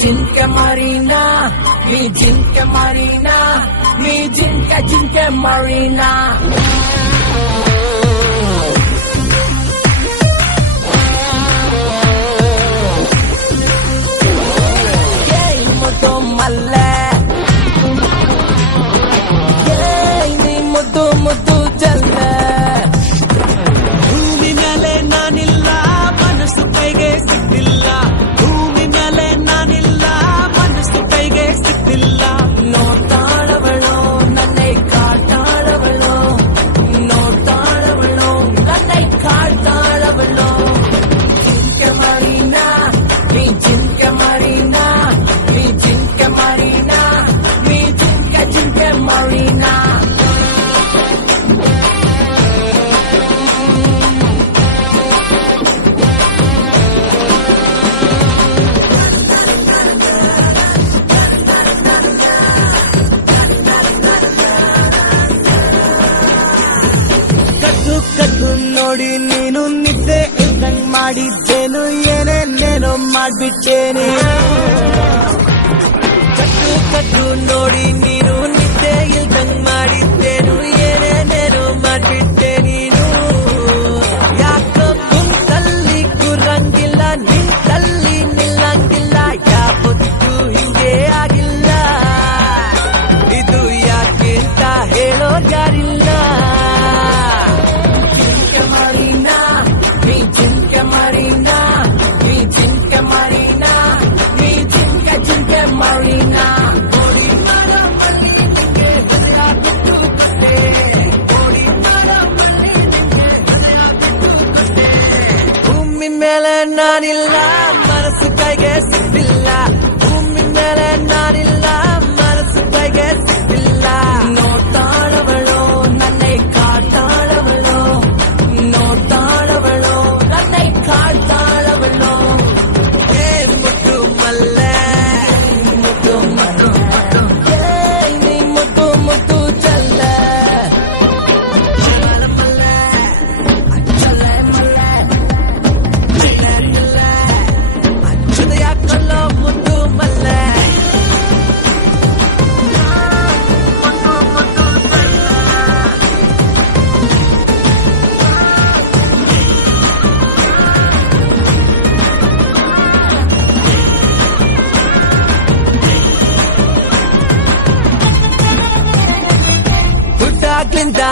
ಜಿಂಕೆ ಮರೀನಾ ನೀ ಜಿಂಕೆ ಮರೀನಾ ನೀ ಜಿಂಕೆ ಮರೀನಾ ಮಲ್ಲೆ ನೀ ಮುದ್ದು ಮುದ್ದು ಜಲ್ಲ ಭೂಮಿ ಮೇಲೆ ನಾನಿಲ್ಲ ಮನಸ್ಸು ಕೈಗೆ ಸಿಕ್ತಿಲ್ಲ ಭೂಮಿ ಮೇಲೆ ನಾನಿಲ್ಲ ಮನಸ್ಸು ಕೈಗೆ ಸಿಕ್ತಿಲ್ಲ ನೋಡ್ತಾಳವಳು ನನ್ನೇ ಕಾಡ್ತಾಳವಳು ನೋಡ್ತಾಳವಳು ನನ್ನೇ ಕಾಡ್ತಾಳವಳು ಜಿಂಕೆ ಮರೀನಾ ನೀ ಜಿಂಕೆ ಮರೀನಾ ನೀ ಜಿಂಕೆ ಮರೀನಾ ನೀ ಜಿಂಕೆ ಮರೀನಾ ಕದ್ದು ಕದ್ದು ನೋಡಿ ನೀನು ನಿದ್ದೆ ಇದ್ದಂಗ್ ಮಾಡಿದ್ದೇನು ಏನೇನೇನೋ ಮಾಡ್ಬಿಟ್ಟೇನೆ ಕದ್ದು ಕದ್ದು ನೋಡಿ ನೀನು ನಿದ್ದೆ ಇಲ್ದಂಗ್ ಮಾಡಿದ್ದೇನು ಏನೇನೇನೋ ಮಾಡ್ಬಿಟ್ಟೆ ನೀನು ಯಾಕೋ ಕುಂತಲ್ಲಿ ಕುರಂಗಿಲ್ಲ ನಿಂತಲ್ಲಿ ನಿಲ್ಲಂಗಿಲ್ಲ ಯಾವತ್ತೂ ಹಿಂಗೆ ಆಗಿಲ್ಲ ಇದು ಯಾಕೆ ಅಂತ ಹೇಳೋ ಯಾರಿಲ್ಲ ಮರೀನಾ ನೀ ಜಿಂಕೆ ಮರೀನಾ ನೀ ಜಿಂಕೆ ಮರೀನಾ ನೀ ಜಿಂಕೆ ಮರೀನಾ ಭೂಮಿ ಮೇಲೆ ನಾನಿಲ್ಲ ಮನಸ್ಸು ಕೈಗೆ ಸಿಕ್ತಿಲ್ಲ ಭೂಮಿ ಮೇಲೆ ನಾನಿಲ್ಲ ಮನಸ್ಸು ಕೈಗೆ ಸಿಕ್ತಿಲ್ಲ ನೋಡ್ತಾಳವಳು ನನ್ನೇ ಕಾಡ್ತಾಳವಳು ನೋಡ್ತಾಳವಳು ನನ್ನೇ ಕಾಡ್ತಾಳವಳು ಏ ಮುಟ್ಟು ಮಲ್ಲೆ ಮುದ್ದು ಮರು ನೀ ಮುದ್ದು ಮುದ್ದು ಚಲ್ಲ ಮಲ್ಲೆ ಚಲ್ಲ ಮಲ್ಲ ಹೃದಯ ಕೊಲ್ಲೋ ಮುದ್ದು ಮಲ್ಲೆ ಹುಟ್ಟಾಗ್ಲಿಂದ